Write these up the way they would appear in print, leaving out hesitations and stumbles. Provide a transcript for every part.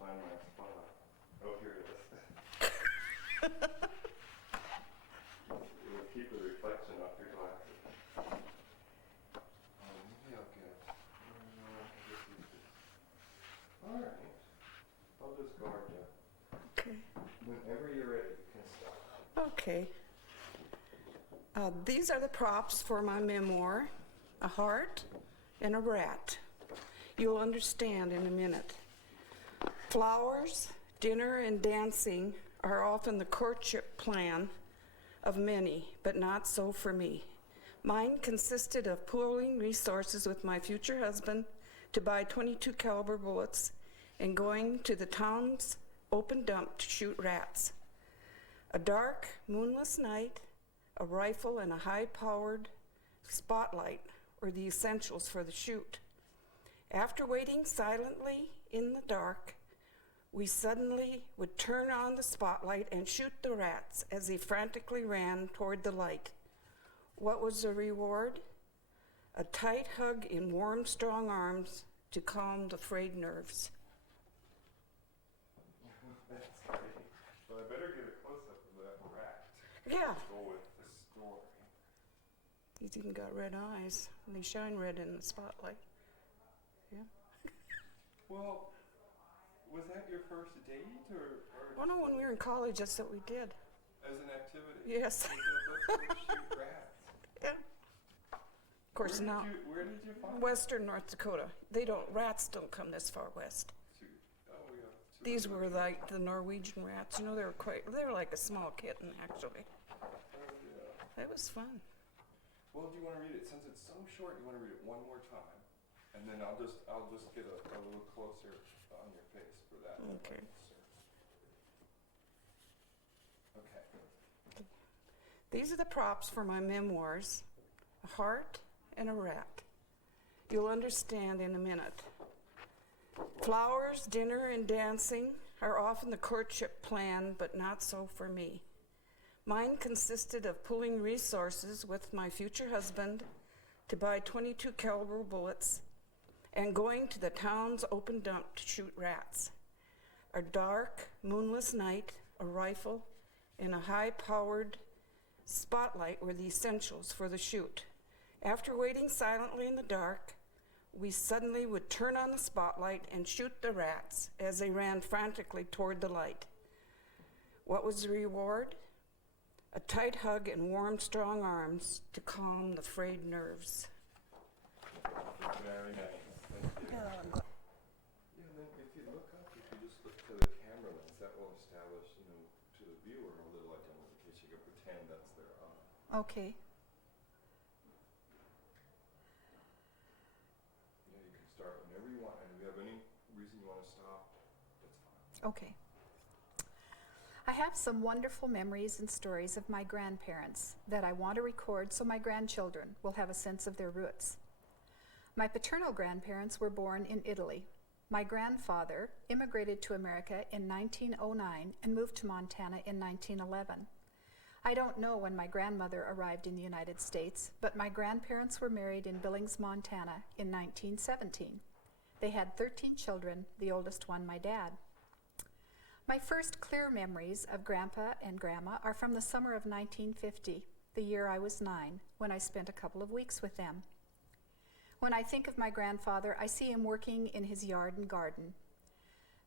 find my spot. Oh, here it is. It will keep the reflection off your glasses. Maybe I'll get. I'll just use this. All right. I'll just guard you. Okay. Whenever you're ready, you can start. Okay. These are the props for my memoir, A Heart and a Rat. You'll understand in a minute. Flowers, dinner, and dancing are often the courtship plan of many, but not so for me. Mine consisted of pooling resources with my future husband to buy .22 caliber bullets and going to the town's open dump to shoot rats. A dark, moonless night, a rifle, and a high-powered spotlight were the essentials for the shoot. After waiting silently in the dark, we suddenly would turn on the spotlight and shoot the rats as they frantically ran toward the light. What was the reward? A tight hug in warm, strong arms to calm the frayed nerves. That's great. Well, I better get a close-up of that rat. Yeah. Go with the story. He's even got red eyes, and they shine red in the spotlight. Yeah. Well, was that your first date, or Oh no, when we were in college, that's what we did. as an activity? Yes. You said, let's go shoot rats. Yeah. Of course, now, Where did you find Western North Dakota, rats don't come this far west. Oh, yeah. These were like the Norwegian rats, they were like a small kitten, actually. Oh, yeah. It was fun. Well, do you want to read it? Since it's so short, you want to read it one more time, and then I'll just get a little closer on your face for that. Okay. Okay. These are the props for my memoirs, A Heart and a Rat. You'll understand in a minute. Flowers, dinner, and dancing are often the courtship plan, but not so for me. Mine consisted of pooling resources with my future husband to buy .22 caliber bullets and going to the town's open dump to shoot rats. A dark, moonless night, a rifle, and a high-powered spotlight were the essentials for the shoot. After waiting silently in the dark, we suddenly would turn on the spotlight and shoot the rats as they ran frantically toward the light. What was the reward? A tight hug and warm, strong arms to calm the frayed nerves. Very nice. Thank you. Yeah. Yeah, and then if you look up, if you just look to the camera lens, that will establish, to the viewer a little identification. You can pretend that's their eye. Okay. Yeah, you can start whenever you want, and if you have any reason you want to stop, that's fine. Okay. I have some wonderful memories and stories of my grandparents that I want to record so my grandchildren will have a sense of their roots. My paternal grandparents were born in Italy. My grandfather immigrated to America in 1909 and moved to Montana in 1911. I don't know when my grandmother arrived in the United States, but my grandparents were married in Billings, Montana in 1917. They had 13 children, the oldest one my dad. My first clear memories of Grandpa and Grandma are from the summer of 1950, the year I was 9, when I spent a couple of weeks with them. When I think of my grandfather, I see him working in his yard and garden.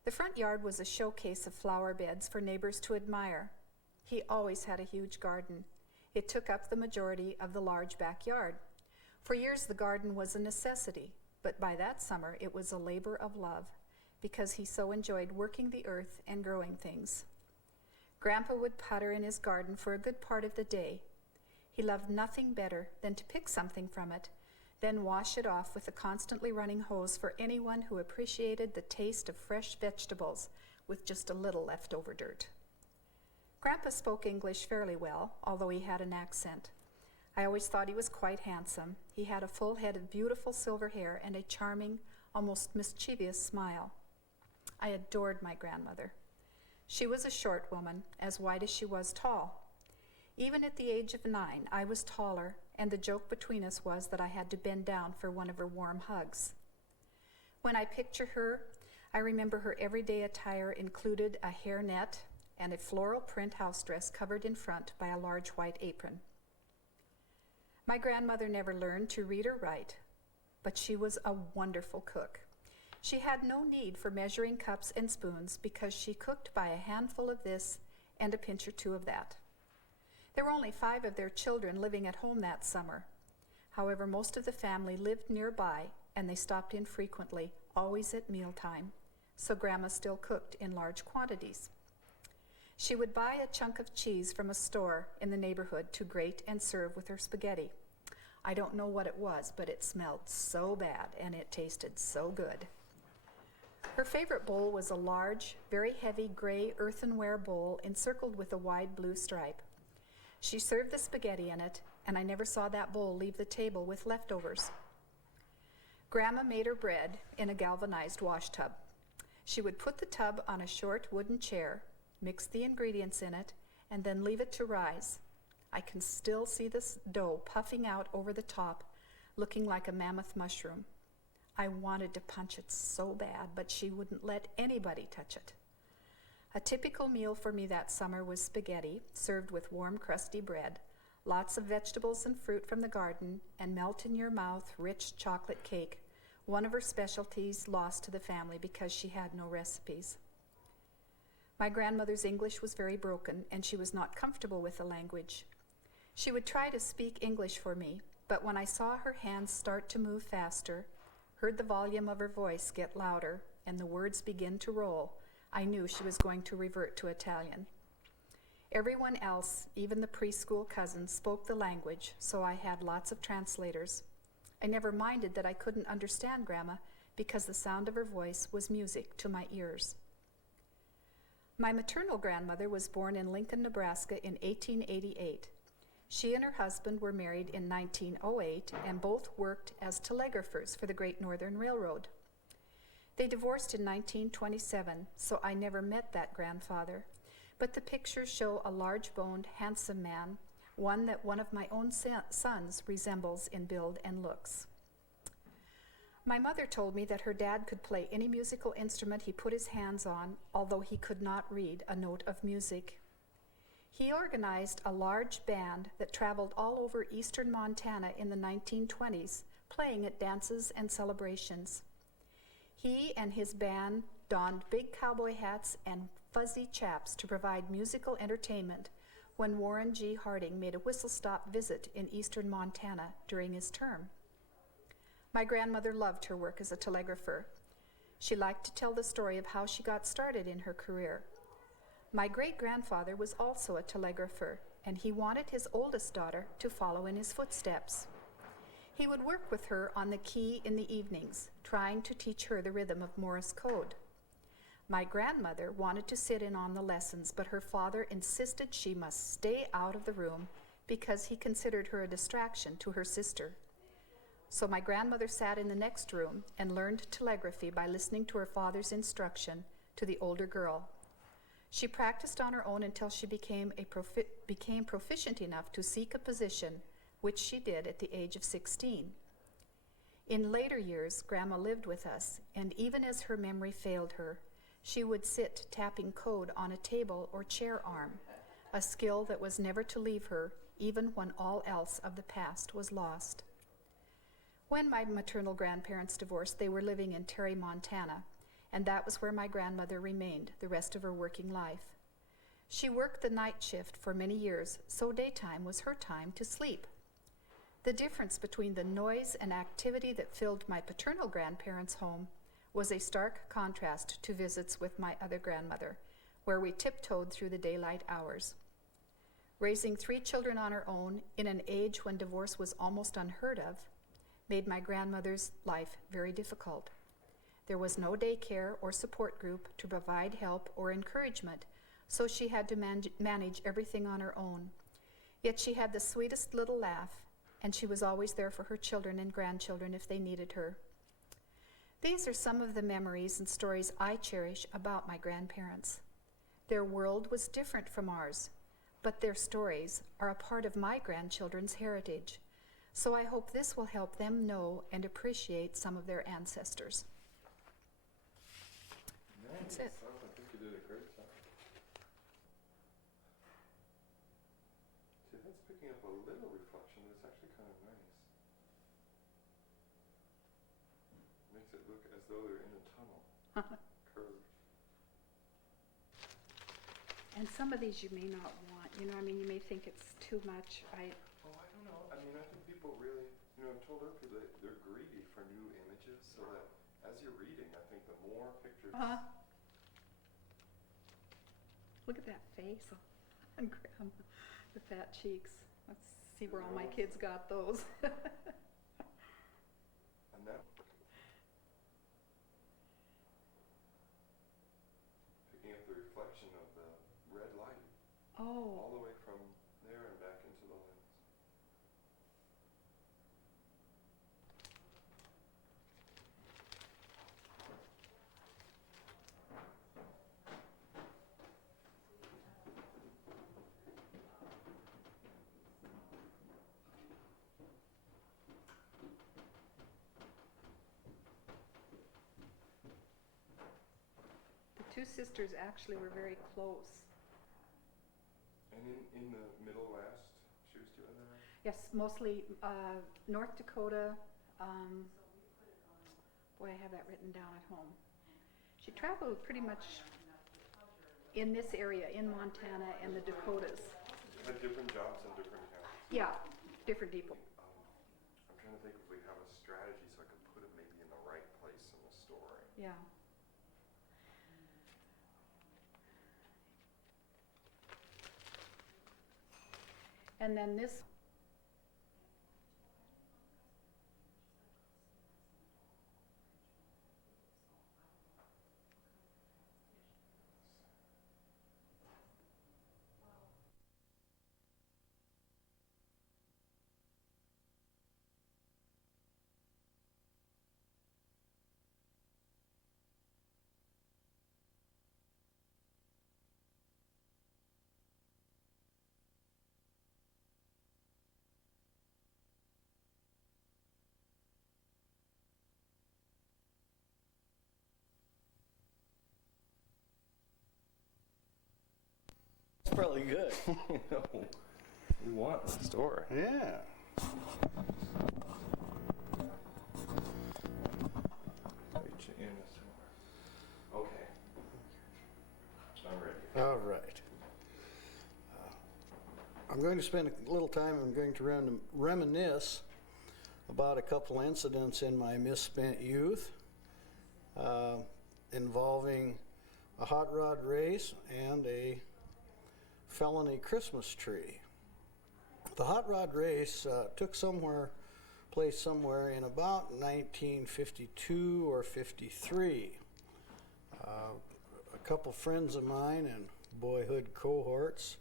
The front yard was a showcase of flower beds for neighbors to admire. He always had a huge garden. It took up the majority of the large backyard. For years, the garden was a necessity, but by that summer, it was a labor of love, because he so enjoyed working the earth and growing things. Grandpa would putter in his garden for a good part of the day. He loved nothing better than to pick something from it, then wash it off with a constantly running hose for anyone who appreciated the taste of fresh vegetables with just a little leftover dirt. Grandpa spoke English fairly well, although he had an accent. I always thought he was quite handsome. He had a full head of beautiful silver hair and a charming, almost mischievous smile. I adored my grandmother. She was a short woman, as wide as she was tall. Even at the age of 9, I was taller, and the joke between us was that I had to bend down for one of her warm hugs. When I picture her, I remember her everyday attire included a hairnet and a floral print house dress covered in front by a large white apron. My grandmother never learned to read or write, but she was a wonderful cook. She had no need for measuring cups and spoons because she cooked by a handful of this and a pinch or two of that. There were only 5 of their children living at home that summer. However, most of the family lived nearby and they stopped in frequently, always at mealtime, so Grandma still cooked in large quantities. She would buy a chunk of cheese from a store in the neighborhood to grate and serve with her spaghetti. I don't know what it was, but it smelled so bad and it tasted so good. Her favorite bowl was a large, very heavy gray earthenware bowl encircled with a wide blue stripe. She served the spaghetti in it, and I never saw that bowl leave the table with leftovers. Grandma made her bread in a galvanized wash tub. She would put the tub on a short wooden chair, mix the ingredients in it, and then leave it to rise. I can still see this dough puffing out over the top, looking like a mammoth mushroom. I wanted to punch it so bad, but she wouldn't let anybody touch it. A typical meal for me that summer was spaghetti, served with warm, crusty bread, lots of vegetables and fruit from the garden, and melt-in-your-mouth rich chocolate cake, one of her specialties lost to the family because she had no recipes. My grandmother's English was very broken, and she was not comfortable with the language. She would try to speak English for me, but when I saw her hands start to move faster, heard the volume of her voice get louder, and the words begin to roll, I knew she was going to revert to Italian. Everyone else, even the preschool cousins, spoke the language, so I had lots of translators. I never minded that I couldn't understand Grandma because the sound of her voice was music to my ears. My maternal grandmother was born in Lincoln, Nebraska in 1888. She and her husband were married in 1908 and both worked as telegraphers for the Great Northern Railroad. They divorced in 1927, so I never met that grandfather, but the pictures show a large-boned, handsome man, one that one of my own sons resembles in build and looks. My mother told me that her dad could play any musical instrument he put his hands on, although he could not read a note of music. He organized a large band that traveled all over eastern Montana in the 1920s, playing at dances and celebrations. He and his band donned big cowboy hats and fuzzy chaps to provide musical entertainment when Warren G. Harding made a whistle-stop visit in eastern Montana during his term. My grandmother loved her work as a telegrapher. She liked to tell the story of how she got started in her career. My great-grandfather was also a telegrapher, and he wanted his oldest daughter to follow in his footsteps. He would work with her on the key in the evenings, trying to teach her the rhythm of Morse code. My grandmother wanted to sit in on the lessons, but her father insisted she must stay out of the room because he considered her a distraction to her sister. So my grandmother sat in the next room and learned telegraphy by listening to her father's instruction to the older girl. She practiced on her own until she became proficient enough to seek a position, which she did at the age of 16. In later years, Grandma lived with us, and even as her memory failed her, she would sit tapping code on a table or chair arm, a skill that was never to leave her, even when all else of the past was lost. When my maternal grandparents divorced, they were living in Terry, Montana, and that was where my grandmother remained the rest of her working life. She worked the night shift for many years, so daytime was her time to sleep. The difference between the noise and activity that filled my paternal grandparents' home was a stark contrast to visits with my other grandmother, where we tiptoed through the daylight hours. Raising 3 children on her own in an age when divorce was almost unheard of made my grandmother's life very difficult. There was no daycare or support group to provide help or encouragement, so she had to manage everything on her own. Yet she had the sweetest little laugh, and she was always there for her children and grandchildren if they needed her. These are some of the memories and stories I cherish about my grandparents. Their world was different from ours, but their stories are a part of my grandchildren's heritage, so I hope this will help them know and appreciate some of their ancestors. That's it. I think you did a great job. See, that's picking up a little reflection, but it's actually kind of nice. Makes it look as though they're in a tunnel. Curved. And some of these you may not want, you know, I mean, you may think it's too much. Oh, I don't know. I mean, I think people really, I've told other people that they're greedy for new images, so that as you're reading, I think the more pictures. Look at that face on Graham, the fat cheeks. Let's see where all my kids got those. And that. Picking up the reflection of the red light all the way from there and back into the lens. The two sisters actually were very close. And in the Middle West, she was doing that? Yes, mostly North Dakota. Boy, I have that written down at home. She traveled pretty much in this area, in Montana and the Dakotas. Had different jobs in different towns. Yeah, different people. I'm trying to think if we have a strategy so I could put it maybe in the right place in the story. Yeah. And then this. It's probably good. No, we want the story. Yeah. Reach in somewhere. Okay. I'm ready. All right. I'm going to spend a little time, I'm going to reminisce about a couple incidents in my misspent youth involving a hot rod race and a felony Christmas tree. The hot rod race took place somewhere in about 1952 or 53. A couple friends of mine and boyhood cohorts,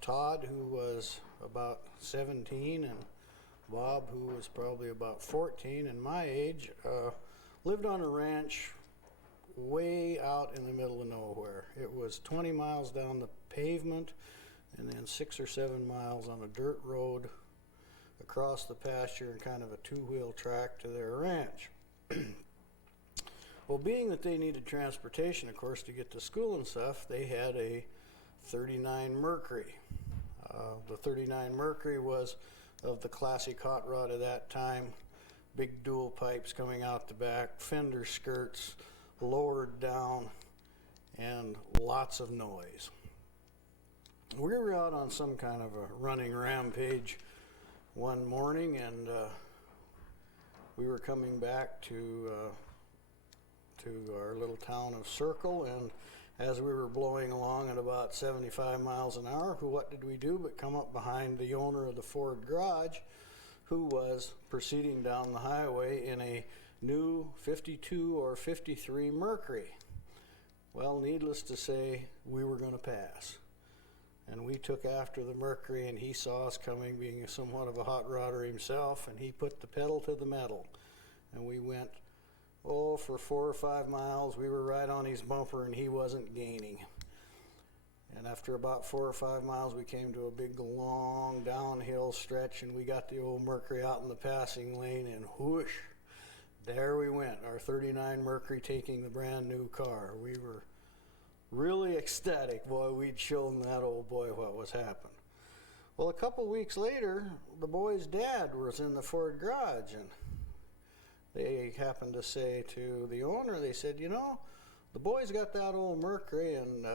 Todd, who was about 17, and Bob, who was probably about 14 and my age, lived on a ranch way out in the middle of nowhere. It was 20 miles down the pavement and then 6 or 7 miles on a dirt road across the pasture and kind of a two-wheel track to their ranch. Well, being that they needed transportation, of course, to get to school and stuff, they had a 39 Mercury. The 39 Mercury was of the classic hot rod of that time, big dual pipes coming out the back, fender skirts lowered down, and lots of noise. We were out on some kind of a running rampage one morning, and we were coming back to our little town of Circle, and as we were blowing along at about 75 miles an hour, what did we do but come up behind the owner of the Ford garage, who was proceeding down the highway in a new 52 or 53 Mercury. Well, needless to say, we were going to pass. And we took after the Mercury, and he saw us coming, being somewhat of a hot rodder himself, and he put the pedal to the metal. And we went, for 4 or 5 miles, we were right on his bumper, and he wasn't gaining. And after about 4 or 5 miles, we came to a big, long downhill stretch, and we got the old Mercury out in the passing lane, and whoosh, there we went, our 39 Mercury taking the brand new car. We were really ecstatic. Boy, we'd shown that old boy what was happening. Well, a couple weeks later, the boy's dad was in the Ford garage, and they happened to say to the owner, they said, you know, the boy's got that old Mercury, and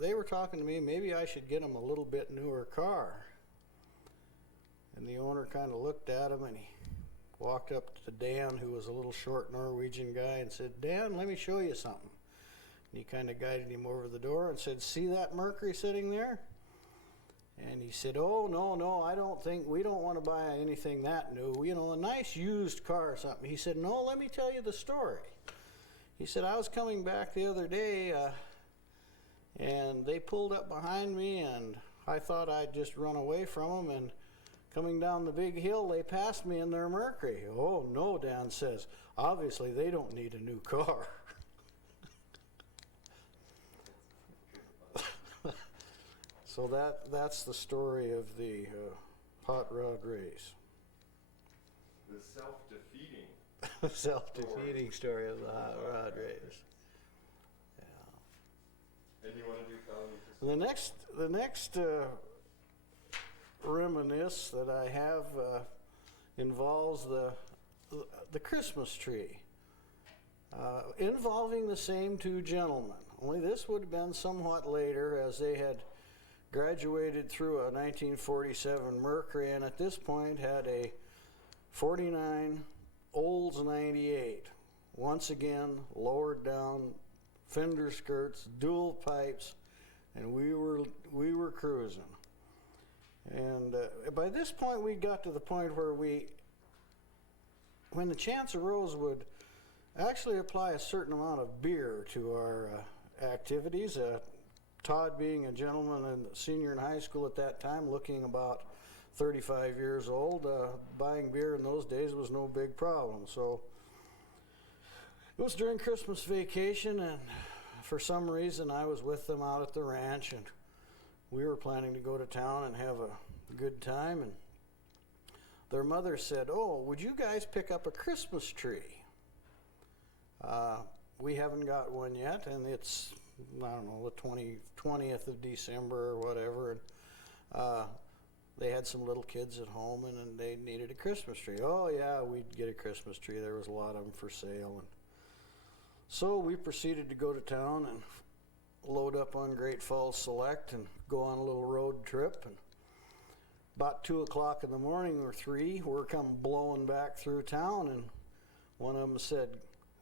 they were talking to me, maybe I should get him a little bit newer car. And the owner kind of looked at him, and he walked up to Dan, who was a little short Norwegian guy, and said, Dan, let me show you something. And he kind of guided him over the door and said, see that Mercury sitting there? And he said, oh, no, we don't want to buy anything that new. You know, a nice used car or something. He said, no, let me tell you the story. He said, I was coming back the other day, and they pulled up behind me, and I thought I'd just run away from them, and coming down the big hill, they passed me in their Mercury. Oh, no, Dan says, obviously they don't need a new car. So that's the story of the hot rod race. The self-defeating. Self-defeating story of the hot rod race. Yeah. And you want to do felony? The next reminisce that I have involves the Christmas tree, involving the same two gentlemen. Only this would have been somewhat later, as they had graduated through a 1947 Mercury, and at this point had a 49 Olds 98. Once again, lowered down fender skirts, dual pipes, and we were cruising. And by this point, we got to the point where when the chance arose, would actually apply a certain amount of beer to our activities. Todd, being a gentleman and senior in high school at that time, looking about 35 years old, buying beer in those days was no big problem. So it was during Christmas vacation, and for some reason I was with them out at the ranch, and we were planning to go to town and have a good time. And their mother said, oh, would you guys pick up a Christmas tree? We haven't got one yet, and it's, I don't know, the 20th of December or whatever. And they had some little kids at home, and they needed a Christmas tree. Oh yeah, we'd get a Christmas tree. There was a lot of them for sale. And so we proceeded to go to town and load up on Great Falls Select and go on a little road trip. And about 2 o'clock in the morning or 3, we're come blowing back through town, and one of them said,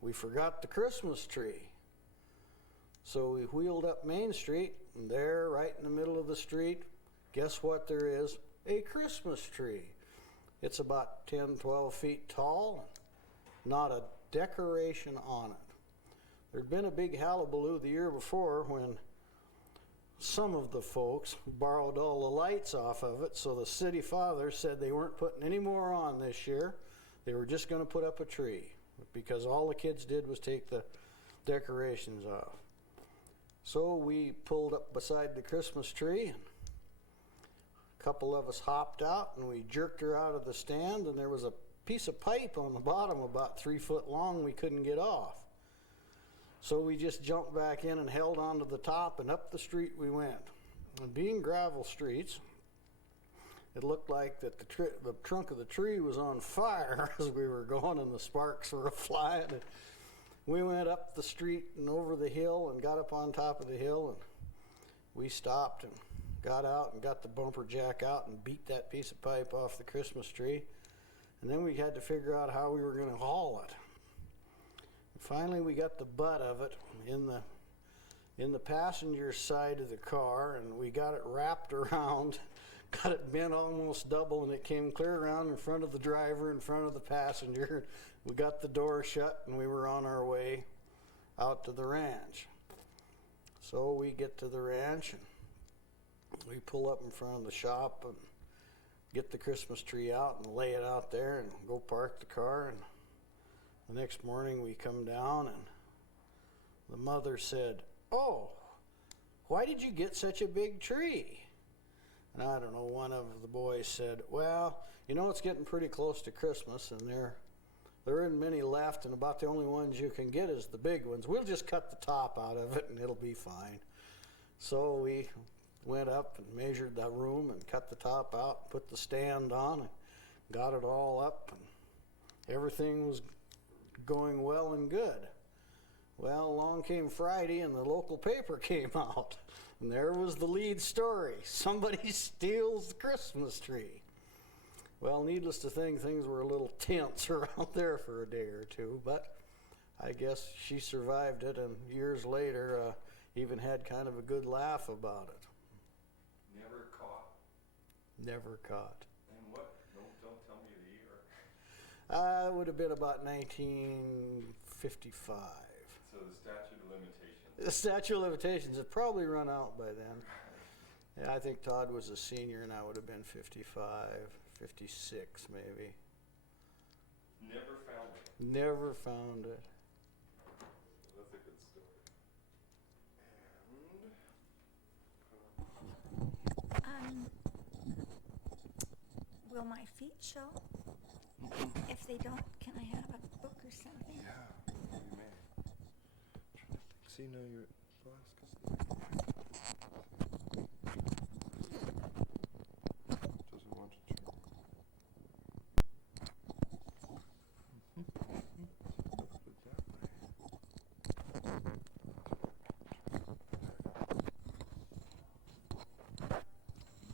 we forgot the Christmas tree. So we wheeled up Main Street, and there, right in the middle of the street, guess what there is? A Christmas tree. It's about 10, 12 feet tall, not a decoration on it. There'd been a big hullabaloo the year before when some of the folks borrowed all the lights off of it, so the city father said they weren't putting any more on this year. They were just going to put up a tree, because all the kids did was take the decorations off. So we pulled up beside the Christmas tree, and a couple of us hopped out, and we jerked her out of the stand, and there was a piece of pipe on the bottom about 3 foot long we couldn't get off. So we just jumped back in and held onto the top, and up the street we went. And being gravel streets, it looked like that the trunk of the tree was on fire as we were going, and the sparks were flying. And we went up the street and over the hill and got up on top of the hill, and we stopped and got out and got the bumper jack out and beat that piece of pipe off the Christmas tree. And then we had to figure out how we were going to haul it. Finally, we got the butt of it in the passenger side of the car, and we got it wrapped around, got it bent almost double, and it came clear around in front of the driver, in front of the passenger. We got the door shut, and we were on our way out to the ranch. So we get to the ranch, and we pull up in front of the shop and get the Christmas tree out and lay it out there and go park the car. And the next morning we come down, and the mother said, oh, why did you get such a big tree? And I don't know, one of the boys said, well, you know, it's getting pretty close to Christmas, and they're there isn't many left, and about the only ones you can get is the big ones. We'll just cut the top out of it and it'll be fine. So we went up and measured that room and cut the top out, put the stand on, and got it all up, and everything was going well and good. Well, along came Friday and the local paper came out, and there was the lead story. Somebody steals the Christmas tree. Well, needless to say, things were a little tense around there for a day or two, but I guess she survived it, and years later even had kind of a good laugh about it. Never caught. Never caught. And what? Don't tell me the year. It would have been about 1955. So the statute of limitations. The statute of limitations had probably run out by then. Yeah, I think Todd was a senior, and I would have been 55, 56 maybe. Never found it. Never found it. That's a good story. Will my feet show? If they don't, can I have a book or something? Yeah, you may. See, now your Alaska's doesn't want to turn. Put it that way.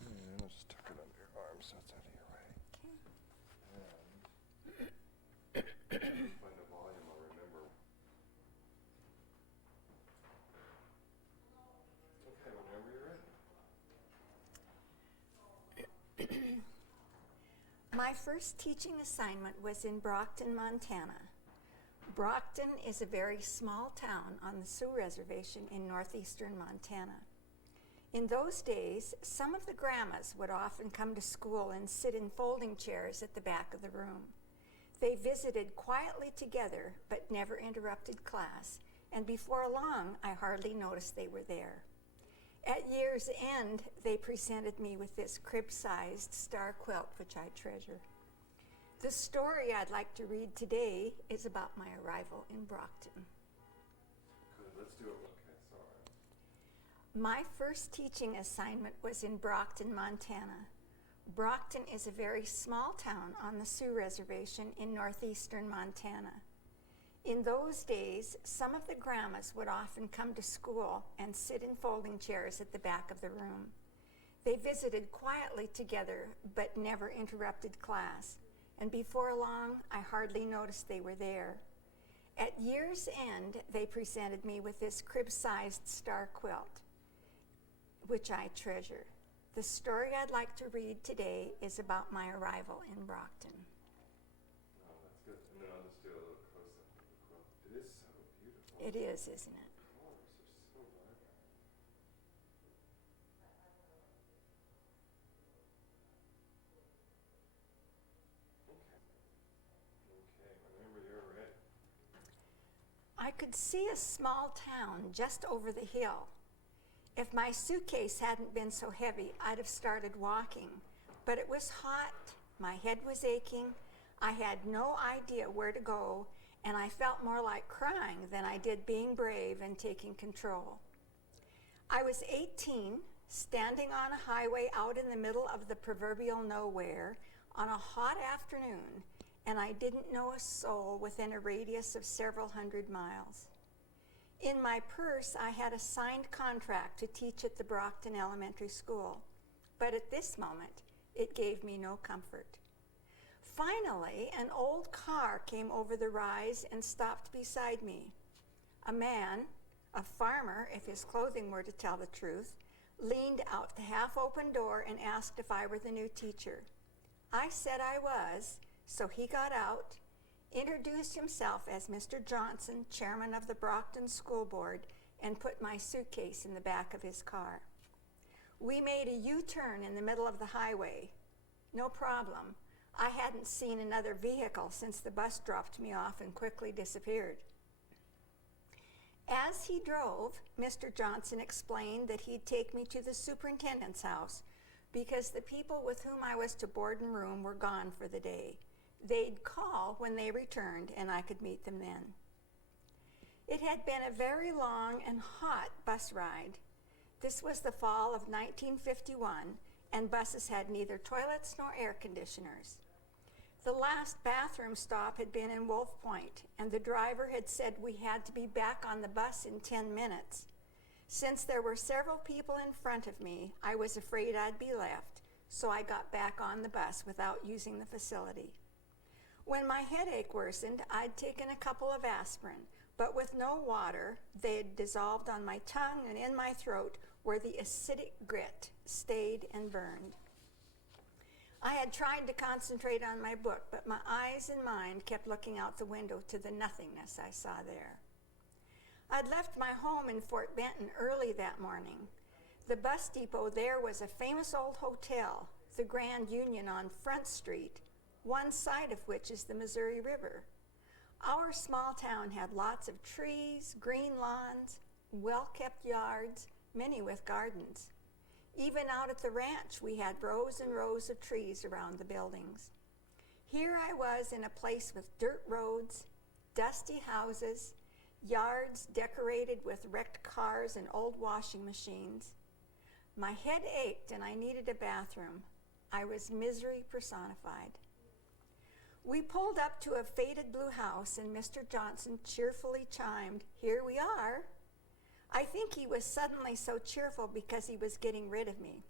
And I'll just tuck it under your arm so it's out of your way. And find the volume, I'll remember. Okay, whenever you're ready. My first teaching assignment was in Brockton, Montana. Brockton is a very small town on the Sioux Reservation in northeastern Montana. In those days, some of the grandmas would often come to school and sit in folding chairs at the back of the room. They visited quietly together, but never interrupted class, and before long, I hardly noticed they were there. At year's end, they presented me with this crib-sized star quilt, which I treasure. The story I'd like to read today is about my arrival in Brockton. Good, let's do it. Okay, sorry. My first teaching assignment was in Brockton, Montana. Brockton is a very small town on the Sioux Reservation in northeastern Montana. In those days, some of the grandmas would often come to school and sit in folding chairs at the back of the room. They visited quietly together, but never interrupted class, and before long, I hardly noticed they were there. At year's end, they presented me with this crib-sized star quilt, which I treasure. The story I'd like to read today is about my arrival in Brockton. No, that's good. And then I'll just do a little close-up of the quilt. It is so beautiful. It is, isn't it? The colors are so vibrant. Okay, whenever you're ready. I could see a small town just over the hill. If my suitcase hadn't been so heavy, I'd have started walking. But it was hot, my head was aching, I had no idea where to go, and I felt more like crying than I did being brave and taking control. I was 18, standing on a highway out in the middle of the proverbial nowhere on a hot afternoon, and I didn't know a soul within a radius of several hundred miles. In my purse, I had a signed contract to teach at the Brockton Elementary School, but at this moment, it gave me no comfort. Finally, an old car came over the rise and stopped beside me. A man, a farmer if his clothing were to tell the truth, leaned out the half-open door and asked if I were the new teacher. I said I was, so he got out, introduced himself as Mr. Johnson, chairman of the Brockton School Board, and put my suitcase in the back of his car. We made a U-turn in the middle of the highway. No problem. I hadn't seen another vehicle since the bus dropped me off and quickly disappeared. As he drove, Mr. Johnson explained that he'd take me to the superintendent's house because the people with whom I was to board and room were gone for the day. They'd call when they returned, and I could meet them then. It had been a very long and hot bus ride. This was the fall of 1951, and buses had neither toilets nor air conditioners. The last bathroom stop had been in Wolf Point, and the driver had said we had to be back on the bus in 10 minutes. Since there were several people in front of me, I was afraid I'd be left, so I got back on the bus without using the facility. When my headache worsened, I'd taken a couple of aspirin, but with no water, they had dissolved on my tongue and in my throat where the acidic grit stayed and burned. I had tried to concentrate on my book, but my eyes and mind kept looking out the window to the nothingness I saw there. I'd left my home in Fort Benton early that morning. The bus depot there was a famous old hotel, the Grand Union on Front Street, one side of which is the Missouri River. Our small town had lots of trees, green lawns, well-kept yards, many with gardens. Even out at the ranch, we had rows and rows of trees around the buildings. Here I was in a place with dirt roads, dusty houses, yards decorated with wrecked cars and old washing machines. My head ached and I needed a bathroom. I was misery personified. We pulled up to a faded blue house and Mr. Johnson cheerfully chimed, "Here we are." I think he was suddenly so cheerful because he was getting rid of me.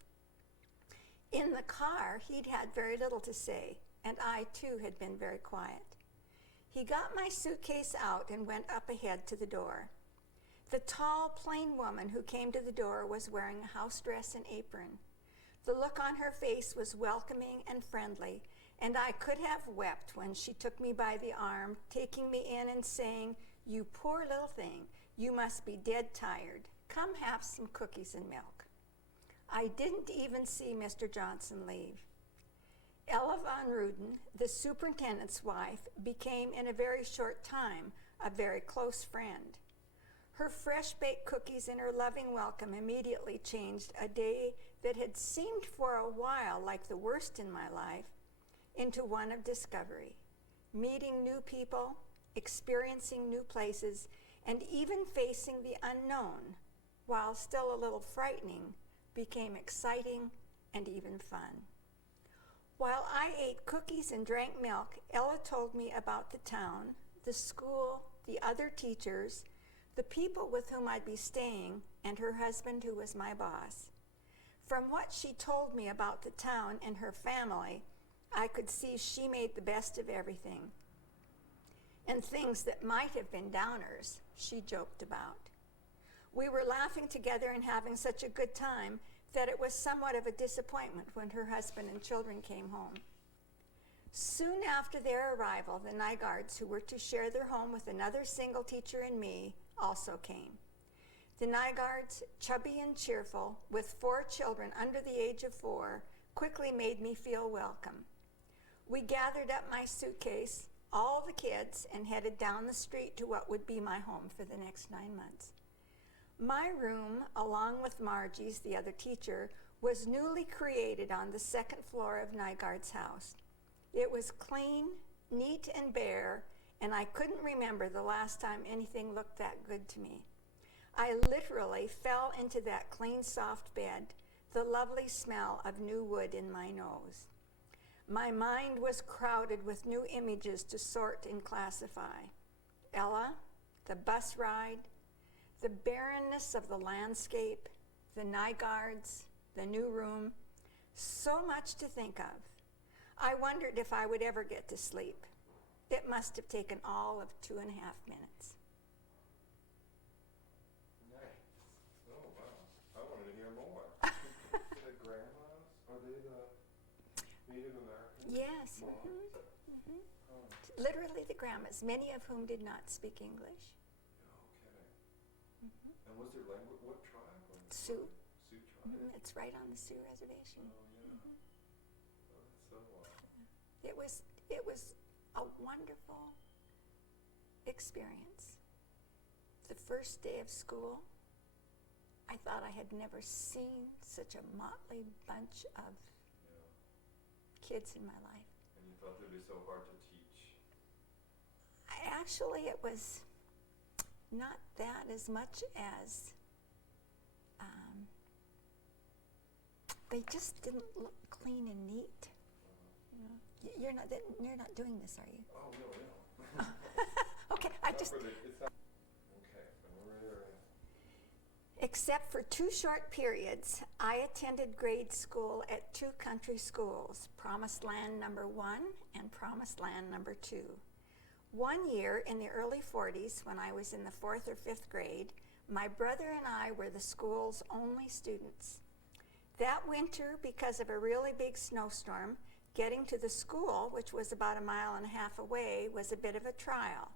In the car, he'd had very little to say, and I too had been very quiet. He got my suitcase out and went up ahead to the door. The tall, plain woman who came to the door was wearing a house dress and apron. The look on her face was welcoming and friendly, and I could have wept when she took me by the arm, taking me in and saying, "You poor little thing, you must be dead tired. Come have some cookies and milk." I didn't even see Mr. Johnson leave. Ella Von Ruden, the superintendent's wife, became in a very short time a very close friend. Her fresh-baked cookies and her loving welcome immediately changed a day that had seemed for a while like the worst in my life into one of discovery. Meeting new people, experiencing new places, and even facing the unknown, while still a little frightening, became exciting and even fun. While I ate cookies and drank milk, Ella told me about the town, the school, the other teachers, the people with whom I'd be staying, and her husband who was my boss. From what she told me about the town and her family, I could see she made the best of everything. And things that might have been downers, she joked about. We were laughing together and having such a good time that it was somewhat of a disappointment when her husband and children came home. Soon after their arrival, the Nygaards, who were to share their home with another single teacher and me, also came. The Nygaards, chubby and cheerful, with 4 children under the age of 4, quickly made me feel welcome. We gathered up my suitcase, all the kids, and headed down the street to what would be my home for the next 9 months. My room, along with Margie's, the other teacher, was newly created on the 2nd floor of Nygaard's house. It was clean, neat, and bare, and I couldn't remember the last time anything looked that good to me. I literally fell into that clean, soft bed, the lovely smell of new wood in my nose. My mind was crowded with new images to sort and classify. Ella, the bus ride, the barrenness of the landscape, the Nygaards, the new room, so much to think of. I wondered if I would ever get to sleep. It must have taken all of 2.5 minutes. Nice. Oh, wow. I wanted to hear more. The grandmas, are they the Native American Yes. moms? Oh, Literally the grandmas, many of whom did not speak English. okay. And was their language, what tribe? Sioux. Sioux tribe? It's right on the Sioux Reservation. Oh, yeah. Oh, that's so wild. It was a wonderful experience. The first day of school, I thought I had never seen such a motley bunch of Yeah. kids in my life. And you thought they'd be so hard to teach? Actually, it was not that as much as they just didn't look clean and neat. You know, you're not doing this, are you? Oh, no. Okay, It's not, okay, we're ready. Except for 2 short periods, I attended grade school at 2 country schools, Promised Land number 1 and Promised Land number 2. One year in the early 40s, when I was in the 4th or 5th grade, my brother and I were the school's only students. That winter, because of a really big snowstorm, getting to the school, which was about 1.5 miles away, was a bit of a trial.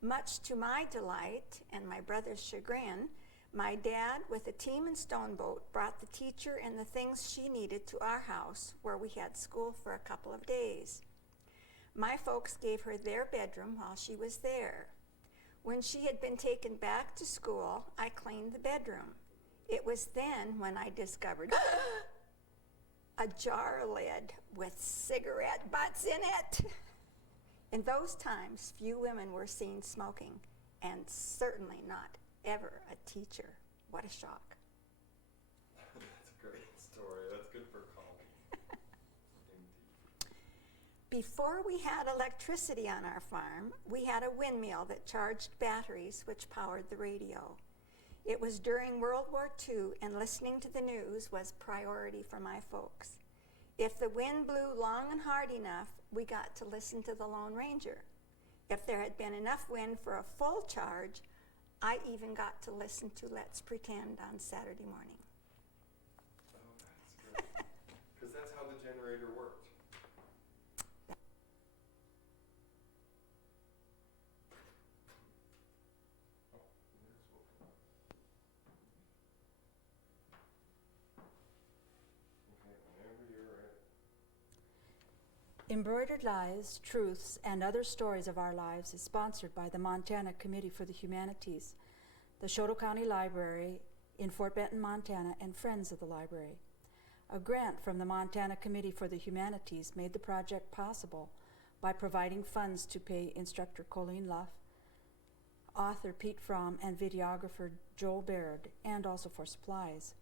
Much to my delight and my brother's chagrin, my dad, with a team and Stoneboat, brought the teacher and the things she needed to our house, where we had school for a couple of days. My folks gave her their bedroom while she was there. When she had been taken back to school, I cleaned the bedroom. It was then when I discovered a jar lid with cigarette butts in it. In those times, few women were seen smoking, and certainly not ever a teacher. What a shock. That's a great story. That's good for calming. Before we had electricity on our farm, we had a windmill that charged batteries which powered the radio. It was during World War II, and listening to the news was priority for my folks. If the wind blew long and hard enough, we got to listen to the Lone Ranger. If there had been enough wind for a full charge, I even got to listen to Let's Pretend on Saturday morning. Oh, that's good. Because that's how the generator worked. Oh, there's woken up. Okay, whenever you're ready. Embroidered Lies, Truths, and Other Stories of Our Lives is sponsored by the Montana Committee for the Humanities, the Choteau County Library in Fort Benton, Montana, and Friends of the Library. A grant from the Montana Committee for the Humanities made the project possible by providing funds to pay instructor Colleen Luff, author Pete Fromm, and videographer Joel Baird, and also for supplies.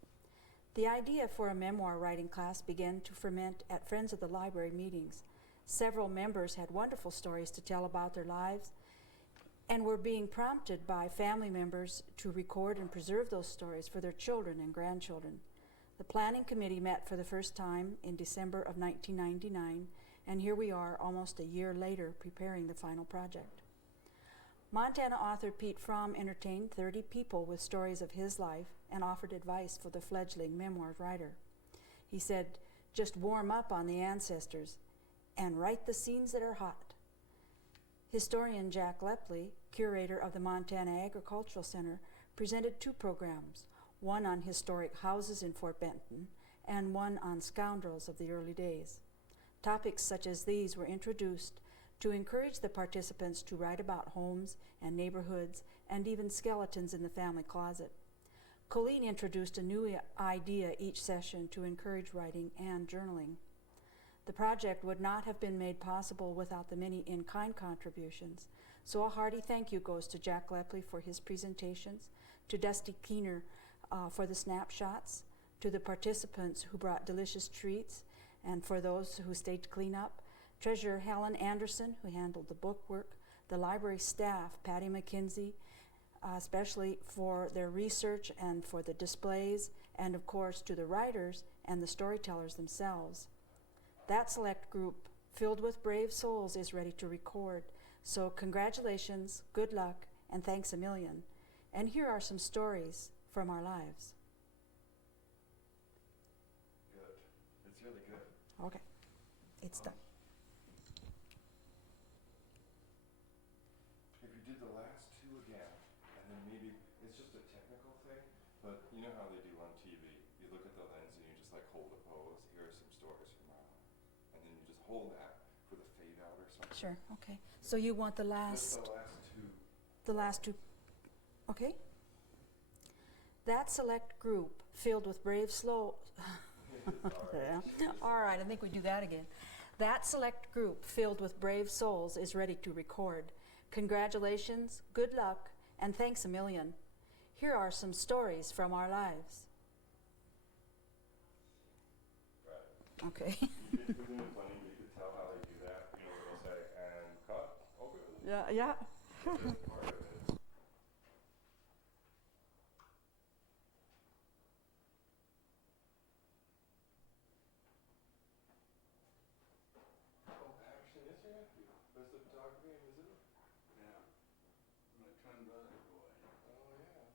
The idea for a memoir writing class began to ferment at Friends of the Library meetings. Several members had wonderful stories to tell about their lives and were being prompted by family members to record and preserve those stories for their children and grandchildren. The planning committee met for the first time in December of 1999, and here we are almost a year later preparing the final project. Montana author Pete Fromm entertained 30 people with stories of his life and offered advice for the fledgling memoir writer. He said, just warm up on the ancestors and write the scenes that are hot. Historian Jack Lepley, curator of the Montana Agricultural Center, presented 2 programs, one on historic houses in Fort Benton and one on scoundrels of the early days. Topics such as these were introduced to encourage the participants to write about homes and neighborhoods and even skeletons in the family closet. Colleen introduced a new idea each session to encourage writing and journaling. The project would not have been made possible without the many in-kind contributions, so a hearty thank you goes to Jack Lepley for his presentations, to Dusty Keener for the snapshots, to the participants who brought delicious treats, and for those who stayed to clean up, Treasurer Helen Anderson, who handled the book work, the library staff, Patty McKenzie, especially for their research and for the displays, and of course to the writers and the storytellers themselves. That select group, filled with brave souls, is ready to record. So congratulations, good luck, and thanks a million. And here are some stories from our lives. Good. It's really good. Okay, it's done. If you did the last 2 again, and then maybe, it's just a technical thing, but you know how they do on TV? You look at the lens and you just like hold a pose. Here are some stories from our life. And then you just hold that for the fade out or something. Sure, okay. So you want the Just last, the last 2. okay? That select group, filled with brave slow. Sorry. All right, I think we do that again. That select group, filled with brave souls, is ready to record. Congratulations, good luck, and thanks a million. Here are some stories from our lives. Okay. You could, within the planning, you could tell how they do that. You know, they'll say, and cut, open. Yeah. That's part of it. Oh, actually, is there? There's the photography and visitor? Yeah. My twin brother boy. Oh, yeah.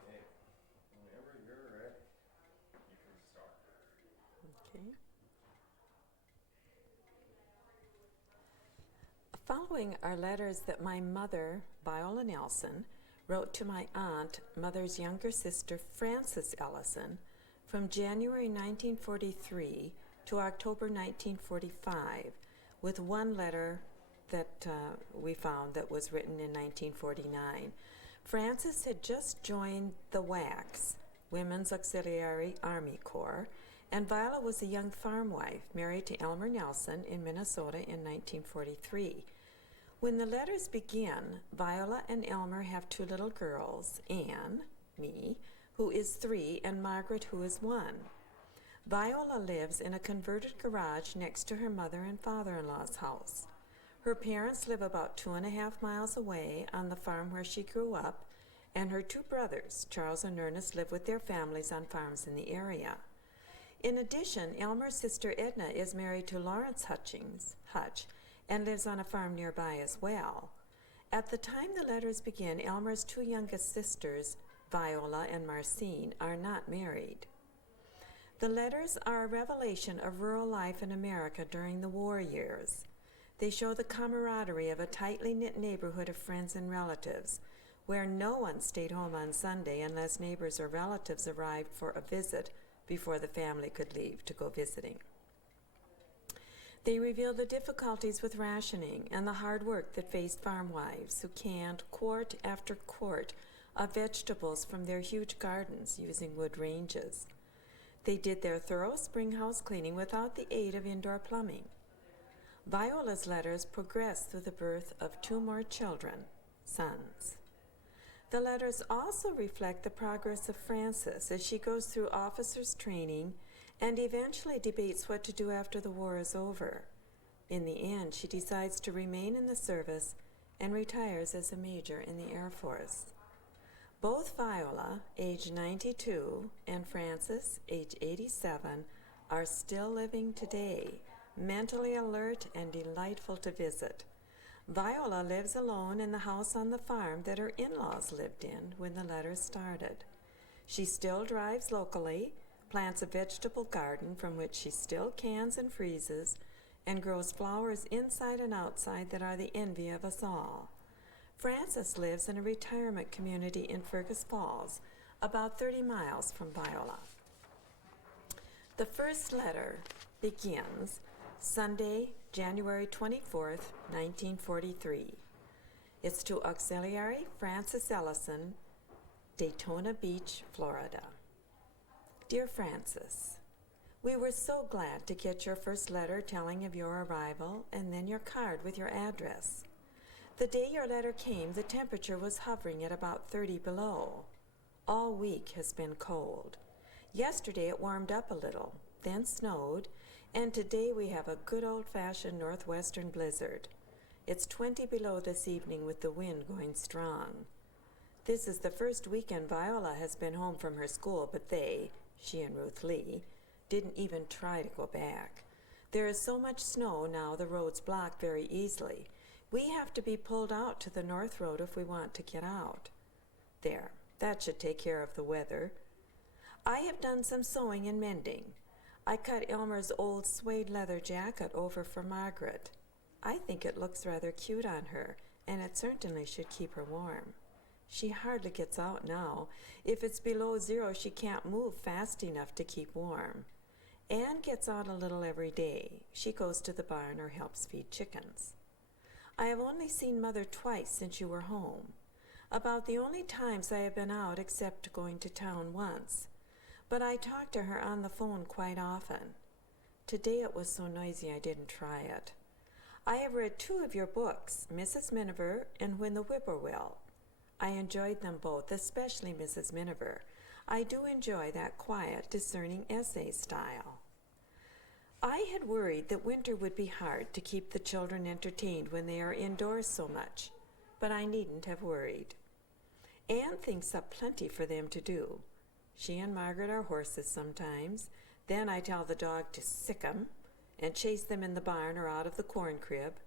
Okay, whenever you're ready, you can start. Okay. Following are letters that my mother, Viola Nelson, wrote to my aunt, mother's younger sister, Frances Ellison, from January 1943 to October 1945, with one letter that we found that was written in 1949. Frances had just joined the WACS, Women's Auxiliary Army Corps, and Viola was a young farm wife married to Elmer Nelson in Minnesota in 1943. When the letters begin, Viola and Elmer have two little girls, Anne, me, who is 3, and Margaret, who is 1. Viola lives in a converted garage next to her mother and father-in-law's house. Her parents live about 2.5 miles away on the farm where she grew up, and her two brothers, Charles and Ernest, live with their families on farms in the area. In addition, Elmer's sister Edna is married to Lawrence Hutch, and lives on a farm nearby as well. At the time the letters begin, Elmer's two youngest sisters, Viola and Marcine, are not married. The letters are a revelation of rural life in America during the war years. They show the camaraderie of a tightly knit neighborhood of friends and relatives, where no one stayed home on Sunday unless neighbors or relatives arrived for a visit before the family could leave to go visiting. They reveal the difficulties with rationing and the hard work that faced farm wives who canned quart after quart of vegetables from their huge gardens using wood ranges. They did their thorough spring house cleaning without the aid of indoor plumbing. Viola's letters progress through the birth of 2 more children, sons. The letters also reflect the progress of Frances as she goes through officers' training and eventually debates what to do after the war is over. In the end, she decides to remain in the service and retires as a major in the Air Force. Both Viola, age 92, and Frances, age 87, are still living today, mentally alert and delightful to visit. Viola lives alone in the house on the farm that her in-laws lived in when the letters started. She still drives locally, plants a vegetable garden from which she still cans and freezes, and grows flowers inside and outside that are the envy of us all. Frances lives in a retirement community in Fergus Falls, about 30 miles from Viola. The first letter begins, Sunday, January 24th, 1943. It's to Auxiliary Francis Ellison, Daytona Beach, Florida. Dear Francis, we were so glad to get your first letter telling of your arrival and then your card with your address. The day your letter came, the temperature was hovering at about 30 below. All week has been cold. Yesterday it warmed up a little, then snowed, and today we have a good old-fashioned northwestern blizzard. It's 20 below this evening with the wind going strong. This is the first weekend Viola has been home from her school, but she and Ruth Lee, didn't even try to go back. There is so much snow now the roads block very easily. We have to be pulled out to the North Road if we want to get out. There, that should take care of the weather. I have done some sewing and mending. I cut Elmer's old suede leather jacket over for Margaret. I think it looks rather cute on her, and it certainly should keep her warm. She hardly gets out now. If it's below 0, she can't move fast enough to keep warm. Anne gets out a little every day. She goes to the barn or helps feed chickens. I have only seen Mother twice since you were home. About the only times I have been out except going to town once. But I talk to her on the phone quite often. Today it was so noisy I didn't try it. I have read 2 of your books, Mrs. Miniver and When the Whippoorwill. I enjoyed them both, especially Mrs. Miniver. I do enjoy that quiet, discerning essay style. I had worried that winter would be hard to keep the children entertained when they are indoors so much, but I needn't have worried. Anne thinks up plenty for them to do. She and Margaret are horses sometimes. Then I tell the dog to sick 'em and chase them in the barn or out of the corn crib.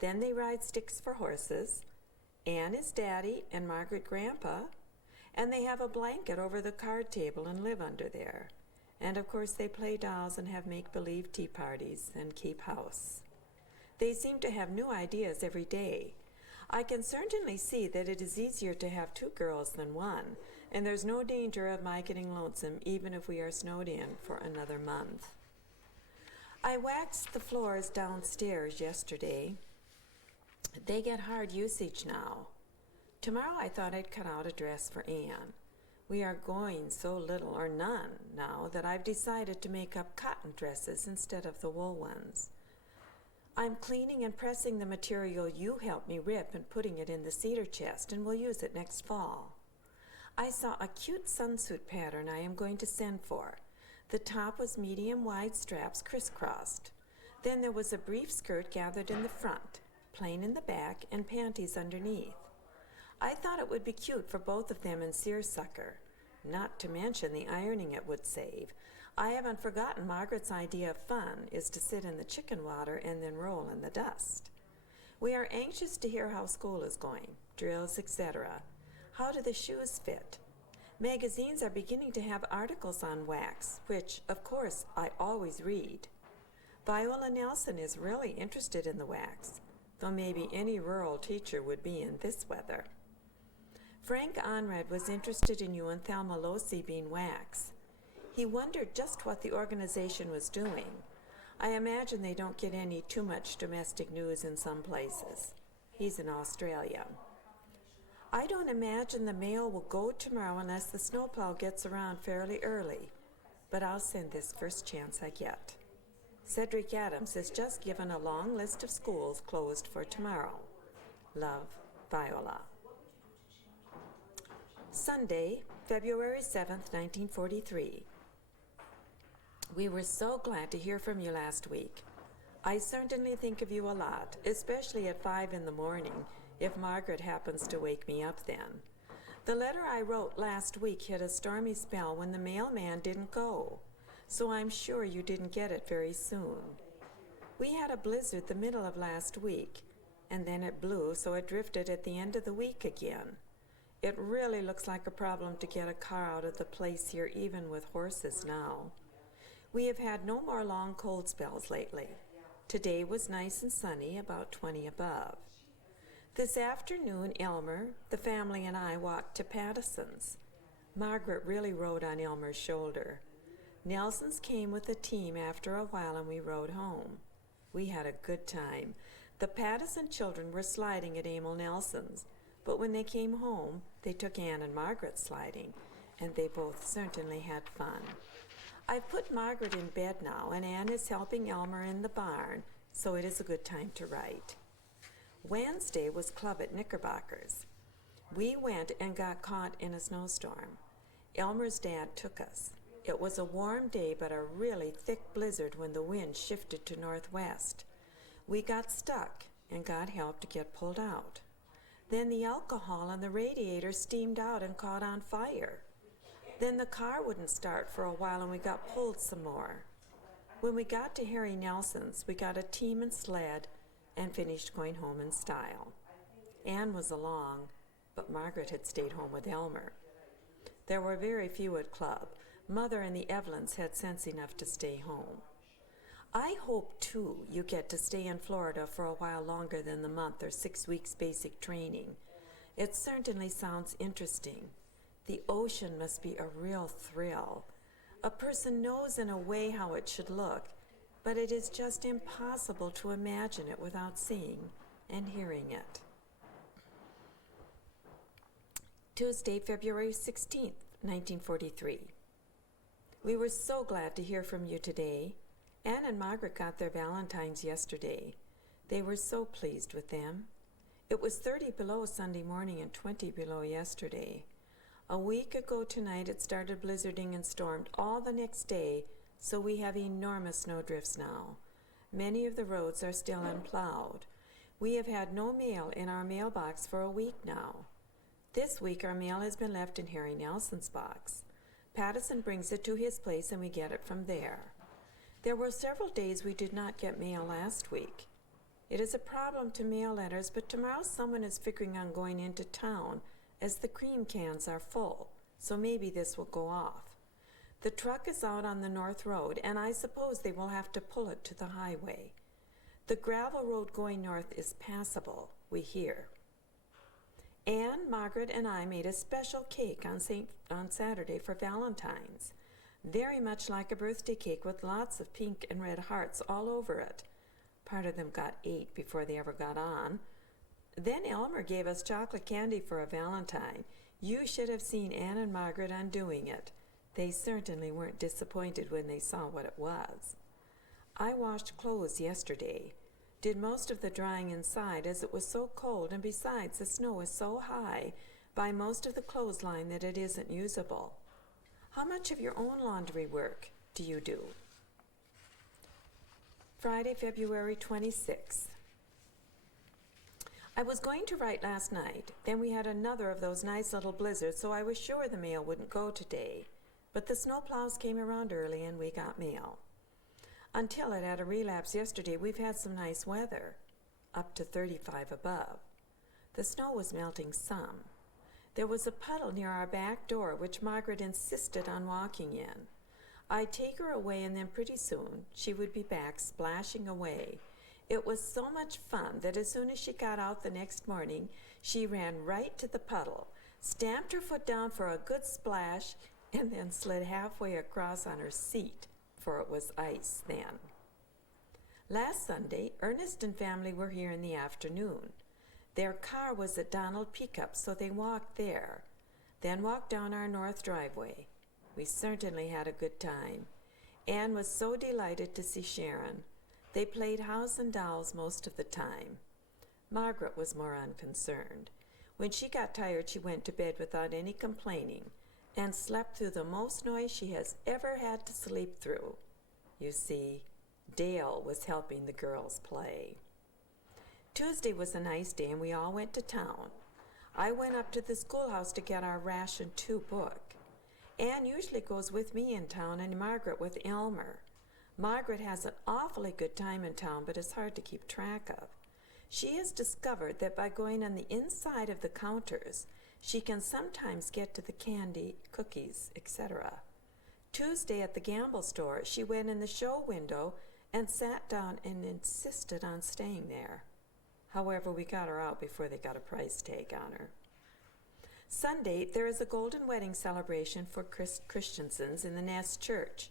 Then they ride sticks for horses. Anne is Daddy and Margaret Grandpa, and they have a blanket over the card table and live under there. And of course they play dolls and have make-believe tea parties and keep house. They seem to have new ideas every day. I can certainly see that it is easier to have 2 girls than 1, and there's no danger of my getting lonesome even if we are snowed in for another month. I waxed the floors downstairs yesterday. They get hard usage now. Tomorrow I thought I'd cut out a dress for Anne. We are going so little or none now that I've decided to make up cotton dresses instead of the wool ones. I'm cleaning and pressing the material you helped me rip and putting it in the cedar chest, and we'll use it next fall. I saw a cute sunsuit pattern I am going to send for. The top was medium wide straps crisscrossed. Then there was a brief skirt gathered in the front, plain in the back, and panties underneath. I thought it would be cute for both of them in seersucker, not to mention the ironing it would save. I haven't forgotten Margaret's idea of fun is to sit in the chicken water and then roll in the dust. We are anxious to hear how school is going, drills, etc. How do the shoes fit? Magazines are beginning to have articles on wax, which, of course, I always read. Viola Nelson is really interested in the wax, though maybe any rural teacher would be in this weather. Frank Onred was interested in you and Thelma Losi being wax. He wondered just what the organization was doing. I imagine they don't get any too much domestic news in some places. He's in Australia. I don't imagine the mail will go tomorrow unless the snowplow gets around fairly early, but I'll send this first chance I get. Cedric Adams has just given a long list of schools closed for tomorrow. Love, Viola. Sunday, February 7th, 1943. We were so glad to hear from you last week. I certainly think of you a lot, especially at 5 in the morning, if Margaret happens to wake me up then. The letter I wrote last week hit a stormy spell when the mailman didn't go, so I'm sure you didn't get it very soon. We had a blizzard the middle of last week, and then it blew, so it drifted at the end of the week again. It really looks like a problem to get a car out of the place here, even with horses now. We have had no more long cold spells lately. Today was nice and sunny, about 20 above. This afternoon, Elmer, the family, and I walked to Pattison's. Margaret really rode on Elmer's shoulder. Nelson's came with the team after a while, and we rode home. we had a good time. The Pattison children were sliding at Emil Nelson's, but when they came home, they took Anne and Margaret sliding, and they both certainly had fun. I've put Margaret in bed now, and Anne is helping Elmer in the barn, so it is a good time to write. Wednesday was club at Knickerbocker's. We went and got caught in a snowstorm. Elmer's dad took us. It was a warm day, but a really thick blizzard when the wind shifted to northwest. We got stuck and got help to get pulled out. Then the alcohol in the radiator steamed out and caught on fire. Then the car wouldn't start for a while and we got pulled some more. When we got to Harry Nelson's, we got a team and sled and finished going home in style. Anne was along, but Margaret had stayed home with Elmer. There were very few at club. Mother and the Evelyns had sense enough to stay home. I hope, too, you get to stay in Florida for a while longer than the month or 6 weeks basic training. It certainly sounds interesting. The ocean must be a real thrill. A person knows in a way how it should look, but it is just impossible to imagine it without seeing and hearing it. Tuesday, February 16th, 1943. We were so glad to hear from you today. Anne and Margaret got their Valentines yesterday. They were so pleased with them. It was 30 below Sunday morning and 20 below yesterday. A week ago tonight it started blizzarding and stormed all the next day, so we have enormous snowdrifts now. Many of the roads are still unplowed. We have had no mail in our mailbox for a week now. This week our mail has been left in Harry Nelson's box. Pattison brings it to his place and we get it from there. There were several days we did not get mail last week. It is a problem to mail letters, but tomorrow someone is figuring on going into town as the cream cans are full, so maybe this will go off. The truck is out on the north road, and I suppose they will have to pull it to the highway. The gravel road going north is passable, we hear. Anne, Margaret, and I made a special cake on Saturday for Valentine's. Very much like a birthday cake with lots of pink and red hearts all over it. Part of them got 8 before they ever got on. Then Elmer gave us chocolate candy for a Valentine. You should have seen Anne and Margaret undoing it. They certainly weren't disappointed when they saw what it was. I washed clothes yesterday. Did most of the drying inside as it was so cold, and besides the snow is so high by most of the clothesline that it isn't usable. How much of your own laundry work do you do? Friday, February 26th. I was going to write last night. Then we had another of those nice little blizzards, so I was sure the mail wouldn't go today. But the snowplows came around early and we got mail. Until it had a relapse yesterday, we've had some nice weather, up to 35 above. The snow was melting some. There was a puddle near our back door, which Margaret insisted on walking in. I'd take her away, and then pretty soon she would be back splashing away. It was so much fun that as soon as she got out the next morning, she ran right to the puddle, stamped her foot down for a good splash, and then slid halfway across on her seat, for it was ice then. Last Sunday, Ernest and family were here in the afternoon. Their car was at Donald Pickup, so they walked there, then walked down our north driveway. We certainly had a good time. Anne was so delighted to see Sharon. They played house and dolls most of the time. Margaret was more unconcerned. When she got tired, she went to bed without any complaining and slept through the most noise she has ever had to sleep through. You see, Dale was helping the girls play. Tuesday was a nice day and we all went to town. I went up to the schoolhouse to get our Ration 2 book. Anne usually goes with me in town and Margaret with Elmer. Margaret has an awfully good time in town, but it's hard to keep track of. She has discovered that by going on the inside of the counters, she can sometimes get to the candy, cookies, etc. Tuesday at the Gamble store, she went in the show window and sat down and insisted on staying there. However, we got her out before they got a price tag on her. Sunday, there is a golden wedding celebration for Christiansens in the Nest Church.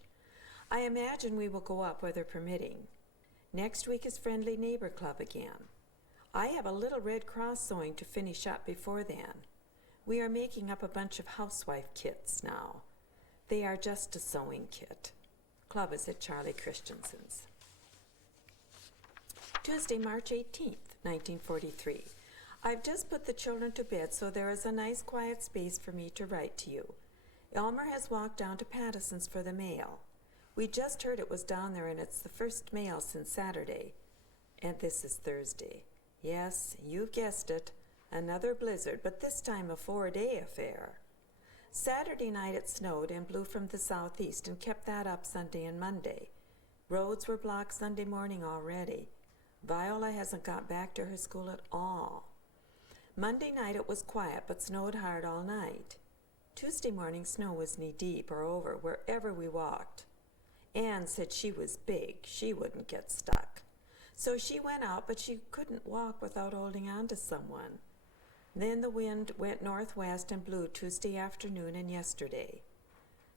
I imagine we will go up, weather permitting. Next week is Friendly Neighbor Club again. I have a little Red Cross sewing to finish up before then. We are making up a bunch of housewife kits now. They are just a sewing kit. Club is at Charlie Christensen's. Tuesday, March 18th, 1943. I've just put the children to bed, so there is a nice quiet space for me to write to you. Elmer has walked down to Patterson's for the mail. We just heard it was down there, and it's the first mail since Saturday. And this is Thursday. Yes, you've guessed it. Another blizzard, but this time a 4-day affair. Saturday night it snowed and blew from the southeast and kept that up Sunday and Monday. Roads were blocked Sunday morning already. Viola hasn't got back to her school at all. Monday night it was quiet but snowed hard all night. Tuesday morning snow was knee-deep or over wherever we walked. Anne said she was big, she wouldn't get stuck. So she went out, but she couldn't walk without holding on to someone. Then the wind went northwest and blew Tuesday afternoon and yesterday.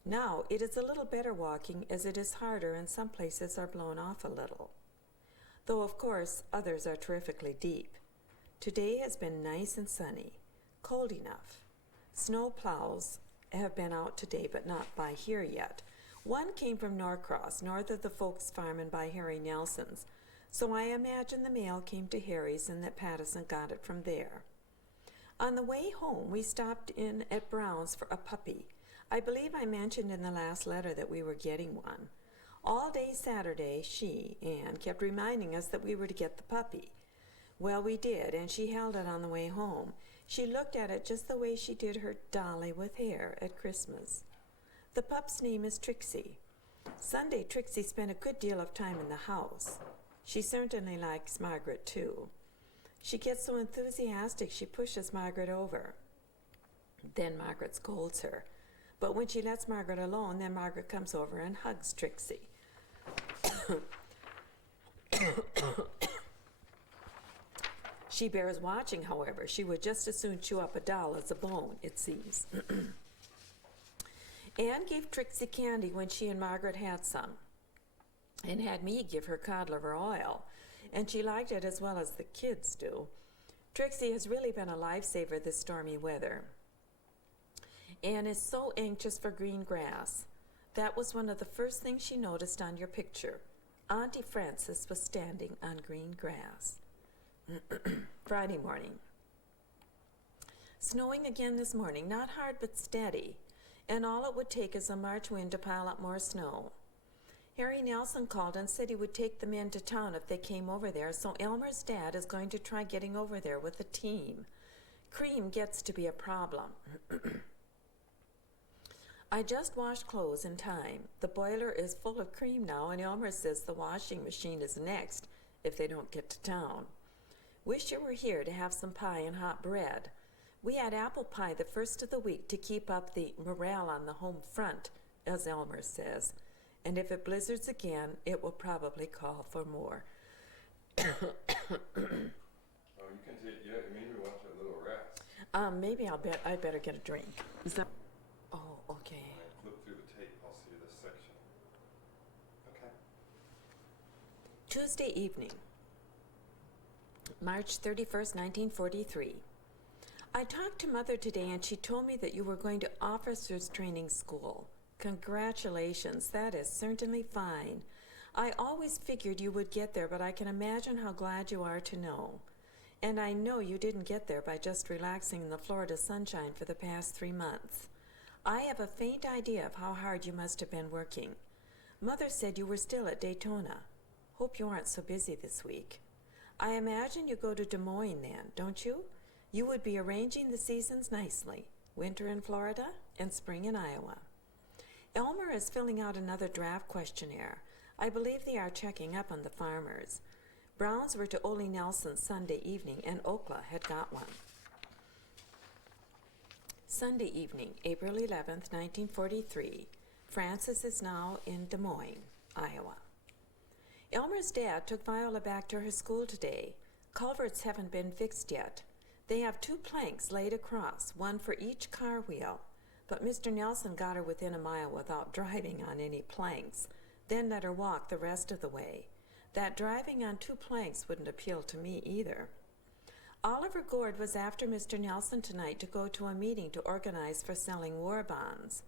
Now it is a little better walking, as it is harder and some places are blown off a little. Though of course others are terrifically deep. Today has been nice and sunny, cold enough. Snow plows have been out today, but not by here yet. One came from Norcross, north of the Folks Farm and by Harry Nelson's, so I imagine the mail came to Harry's and that Patterson got it from there. On the way home, we stopped in at Brown's for a puppy. I believe I mentioned in the last letter that we were getting one. All day Saturday, she, Anne, kept reminding us that we were to get the puppy. Well, we did, and she held it on the way home. She looked at it just the way she did her dolly with hair at Christmas. The pup's name is Trixie. Sunday, Trixie spent a good deal of time in the house. She certainly likes Margaret, too. She gets so enthusiastic she pushes Margaret over. Then Margaret scolds her. But when she lets Margaret alone, then Margaret comes over and hugs Trixie. She bears watching, however. She would just as soon chew up a doll as a bone, it seems. Anne gave Trixie candy when she and Margaret had some, and had me give her cod liver oil, and she liked it as well as the kids do. Trixie has really been a lifesaver this stormy weather. Anne is so anxious for green grass. That was one of the first things she noticed on your picture. Auntie Frances was standing on green grass. Friday morning. Snowing again this morning, not hard but steady, and all it would take is a March wind to pile up more snow. Harry Nelson called and said he would take the men to town if they came over there, so Elmer's dad is going to try getting over there with a team. Cream gets to be a problem. I just washed clothes in time. The boiler is full of cream now, and Elmer says the washing machine is next if they don't get to town. Wish you were here to have some pie and hot bread. We had apple pie the first of the week to keep up the morale on the home front, as Elmer says. And if it blizzards again, it will probably call for more. Oh, you can take, yeah, maybe you want a little rest. Maybe I'd better get a drink. Is that? Oh, okay. When I flip through the tape, I'll see this section. Okay. Tuesday evening, March 31st, 1943. I talked to Mother today, and she told me that you were going to officers' training school. Congratulations, that is certainly fine. I always figured you would get there, but I can imagine how glad you are to know. And I know you didn't get there by just relaxing in the Florida sunshine for the past 3 months. I have a faint idea of how hard you must have been working. Mother said you were still at Daytona. Hope you aren't so busy this week. I imagine you go to Des Moines then, don't you? You would be arranging the seasons nicely. Winter in Florida and spring in Iowa. Elmer is filling out another draft questionnaire. I believe they are checking up on the farmers. Browns were to Ole Nelson Sunday evening, and Okla had got one. Sunday evening, April 11th, 1943. Frances is now in Des Moines, Iowa. Elmer's dad took Viola back to her school today. Culverts haven't been fixed yet. They have 2 planks laid across, one for each car wheel. But Mr. Nelson got her within a mile without driving on any planks, then let her walk the rest of the way. That driving on two planks wouldn't appeal to me either. Oliver Gord was after Mr. Nelson tonight to go to a meeting to organize for selling war bonds.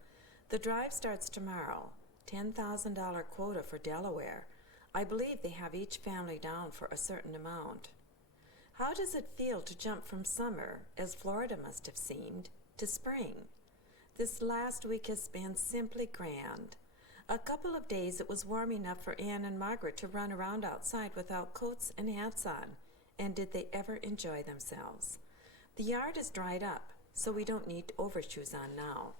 The drive starts tomorrow. $10,000 quota for Delaware. I believe they have each family down for a certain amount. How does it feel to jump from summer, as Florida must have seemed, to spring? This last week has been simply grand. A couple of days it was warm enough for Anne and Margaret to run around outside without coats and hats on, and did they ever enjoy themselves? The yard is dried up, so we don't need overshoes on now.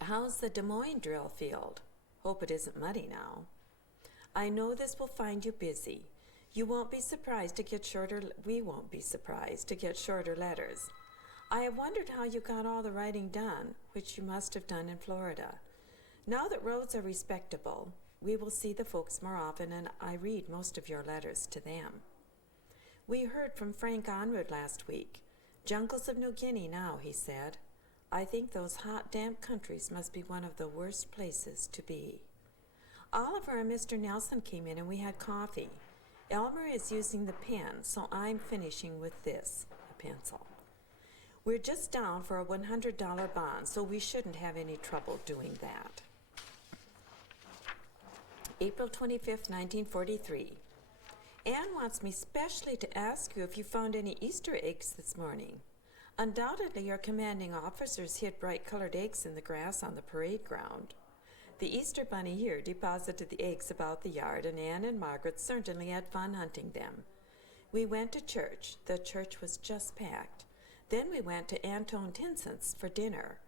How's the Des Moines drill field? Hope it isn't muddy now. I know this will find you busy. You won't be surprised to get shorter, we won't be surprised to get shorter letters. I have wondered how you got all the writing done, which you must have done in Florida. Now that roads are respectable, we will see the folks more often, and I read most of your letters to them. We heard from Frank Onwood last week. Jungles of New Guinea now, he said. I think those hot, damp countries must be one of the worst places to be. Oliver and Mr. Nelson came in and we had coffee. Elmer is using the pen, so I'm finishing with this, a pencil. We're just down for a $100 bond, so we shouldn't have any trouble doing that. April 25th, 1943. Anne wants me specially to ask you if you found any Easter eggs this morning. Undoubtedly, your commanding officers hid bright-colored eggs in the grass on the parade ground. The Easter Bunny here deposited the eggs about the yard, and Anne and Margaret certainly had fun hunting them. We went to church. The church was just packed. Then we went to Antone Tinson's for dinner.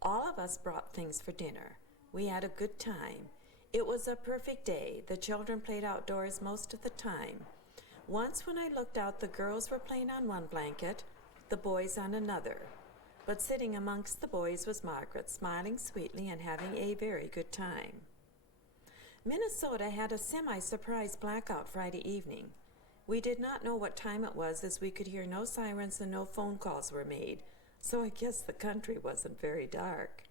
All of us brought things for dinner. We had a good time. It was a perfect day. The children played outdoors most of the time. Once when I looked out, the girls were playing on one blanket, the boys on another. But sitting amongst the boys was Margaret, smiling sweetly and having a very good time. Minnesota had a semi-surprise blackout Friday evening. We did not know what time it was, as we could hear no sirens and no phone calls were made, so I guess the country wasn't very dark.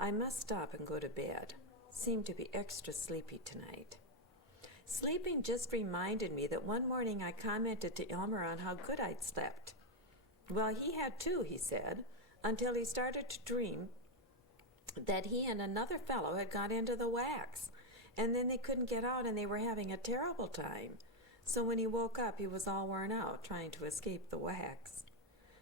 I must stop and go to bed. Seem to be extra sleepy tonight. Sleeping just reminded me that one morning I commented to Elmer on how good I'd slept. Well, he had too, he said, until he started to dream that he and another fellow had got into the wax, and then they couldn't get out and they were having a terrible time. So when he woke up, he was all worn out trying to escape the wax.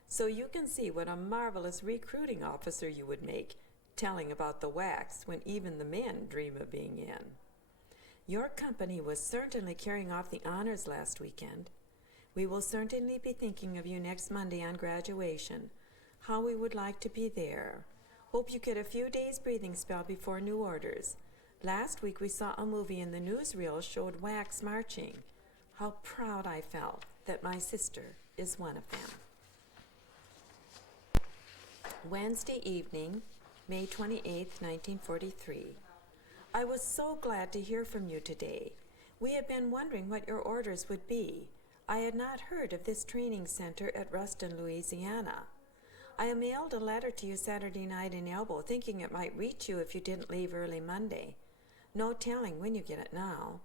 So you can see what a marvelous recruiting officer you would make, telling about the wax when even the men dream of being in. Your company was certainly carrying off the honors last weekend. We will certainly be thinking of you next Monday on graduation. How we would like to be there. Hope you get a few days breathing spell before new orders. Last week we saw a movie and the newsreel showed wax marching. How proud I felt that my sister is one of them. Wednesday evening, May 28th, 1943. I was so glad to hear from you today. We had been wondering what your orders would be. I had not heard of this training center at Ruston, Louisiana. I mailed a letter to you Saturday night in Elbow, thinking it might reach you if you didn't leave early Monday. No telling when you get it now.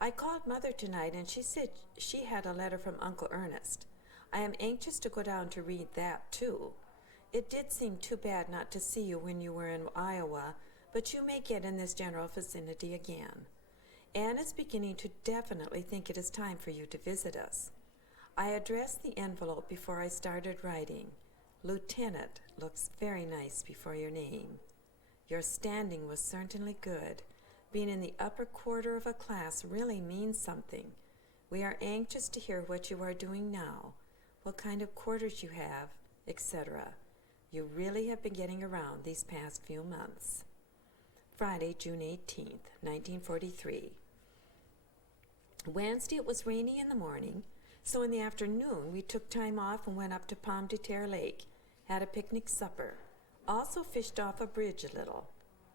I called Mother tonight, and she said she had a letter from Uncle Ernest. I am anxious to go down to read that, too. It did seem too bad not to see you when you were in Iowa, but you may get in this general vicinity again. Anne is beginning to definitely think it is time for you to visit us. I addressed the envelope before I started writing. Lieutenant looks very nice before your name. Your standing was certainly good. Being in the upper quarter of a class really means something. We are anxious to hear what you are doing now, what kind of quarters you have, etc. You really have been getting around these past few months. Friday, June 18th, 1943. Wednesday it was rainy in the morning, so in the afternoon we took time off and went up to Pomme de Terre Lake, had a picnic supper, also fished off a bridge a little.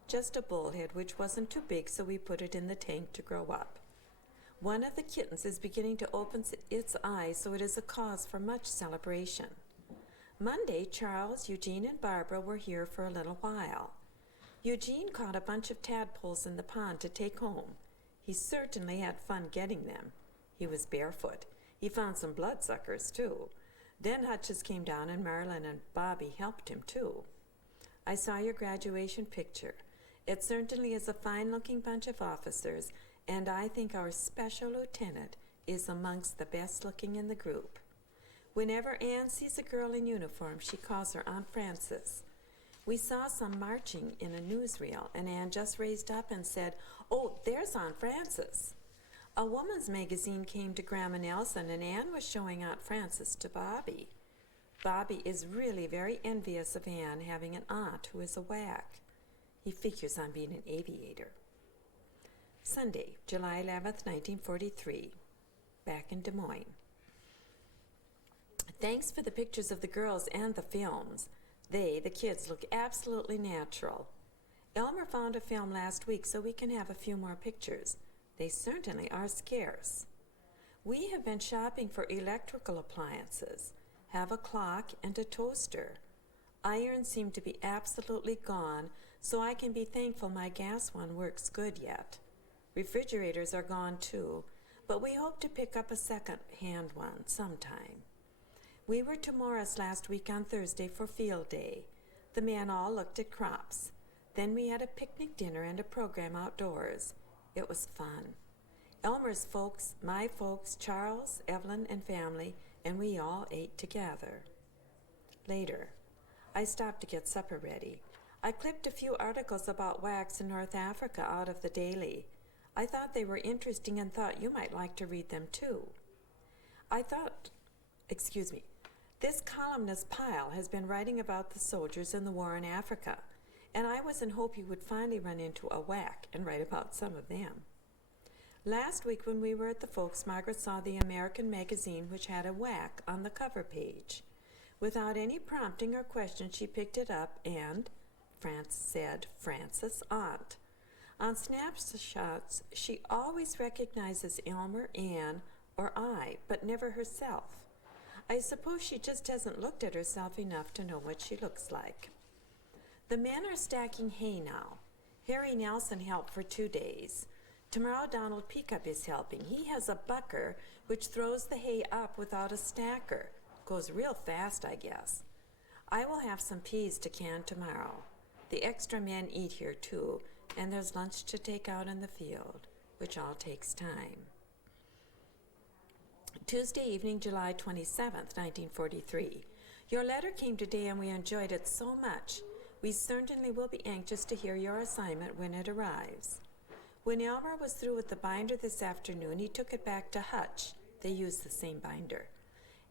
Just a bullhead which wasn't too big, so we put it in the tank to grow up. One of the kittens is beginning to open its eyes, so it is a cause for much celebration. Monday, Charles, Eugene, and Barbara were here for a little while. Eugene caught a bunch of tadpoles in the pond to take home. He certainly had fun getting them. He was barefoot. He found some bloodsuckers, too. Then Hutchins came down, and Marilyn and Bobby helped him, too. I saw your graduation picture. It certainly is a fine-looking bunch of officers, and I think our special lieutenant is amongst the best-looking in the group. Whenever Anne sees a girl in uniform, she calls her Aunt Frances. We saw some marching in a newsreel, and Anne just raised up and said, "Oh, there's Aunt Frances." A woman's magazine came to Grandma Nelson, and Anne was showing Aunt Frances to Bobby. Bobby is really very envious of Anne having an aunt who is a whack. He figures on being an aviator. Sunday, July 11th, 1943. Back in Des Moines. Thanks for the pictures of the girls and the films. They, the kids, look absolutely natural. Elmer found a film last week so we can have a few more pictures. They certainly are scarce. We have been shopping for electrical appliances, have a clock and a toaster. Irons seem to be absolutely gone, so I can be thankful my gas one works good yet. Refrigerators are gone too, but we hope to pick up a second-hand one sometime. We were to Morris last week on Thursday for field day. The men all looked at crops. Then we had a picnic dinner and a program outdoors. It was fun. Elmer's folks, my folks, Charles, Evelyn, and family, and we all ate together. Later, I stopped to get supper ready. I clipped a few articles about wax in North Africa out of the Daily. I thought they were interesting and thought you might like to read them too. This columnist Pyle has been writing about the soldiers in the war in Africa, and I was in hope you would finally run into a whack and write about some of them. Last week when we were at the folks, Margaret saw the American magazine which had a whack on the cover page. Without any prompting or question, she picked it up and said Frances' aunt. On snapshots, she always recognizes Elmer, Anne, or I, but never herself. I suppose she just hasn't looked at herself enough to know what she looks like. The men are stacking hay now. Harry Nelson helped for 2 days. Tomorrow Donald Peacup is helping. He has a bucker which throws the hay up without a stacker. Goes real fast, I guess. I will have some peas to can tomorrow. The extra men eat here too, and there's lunch to take out in the field, which all takes time. Tuesday evening, July 27th, 1943. Your letter came today and we enjoyed it so much. We certainly will be anxious to hear your assignment when it arrives. When Elmer was through with the binder this afternoon, he took it back to Hutch. They used the same binder.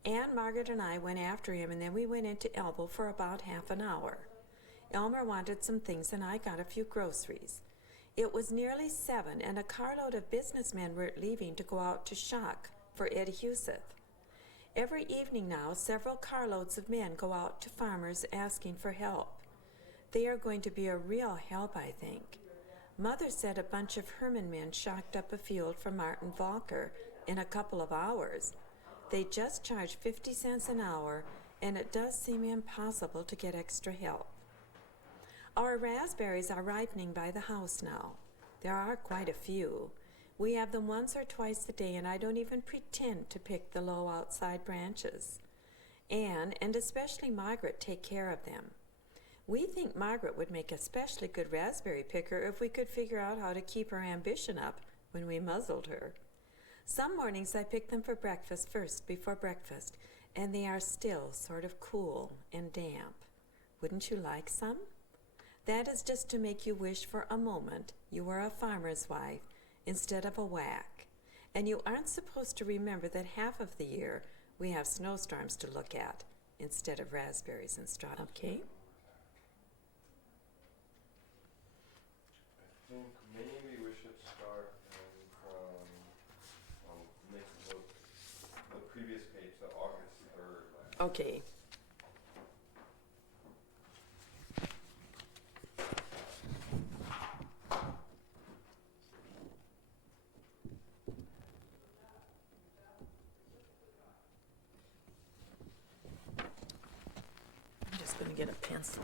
Anne, Margaret, and I went after him, and then we went into Elbow for about half an hour. Elmer wanted some things, and I got a few groceries. It was nearly 7, and a carload of businessmen were leaving to go out to Shock for Ed Huseth. Every evening now, several carloads of men go out to farmers asking for help. They are going to be a real help, I think. Mother said a bunch of Herman men shocked up a field for Martin Volker in a couple of hours. They just charge 50 cents an hour, and it does seem impossible to get extra help. Our raspberries are ripening by the house now. There are quite a few. We have them once or twice a day, and I don't even pretend to pick the low outside branches. Anne, and especially Margaret, take care of them. We think Margaret would make a especially good raspberry picker if we could figure out how to keep her ambition up when we muzzled her. Some mornings I pick them for breakfast first, before breakfast, and they are still sort of cool and damp. Wouldn't you like some? That is just to make you wish for a moment you were a farmer's wife instead of a whack. And you aren't supposed to remember that half of the year we have snowstorms to look at instead of raspberries and strawberries. Okay? I think maybe we should start from the previous page, the August 3rd. Okay. I'm just going to get a pencil.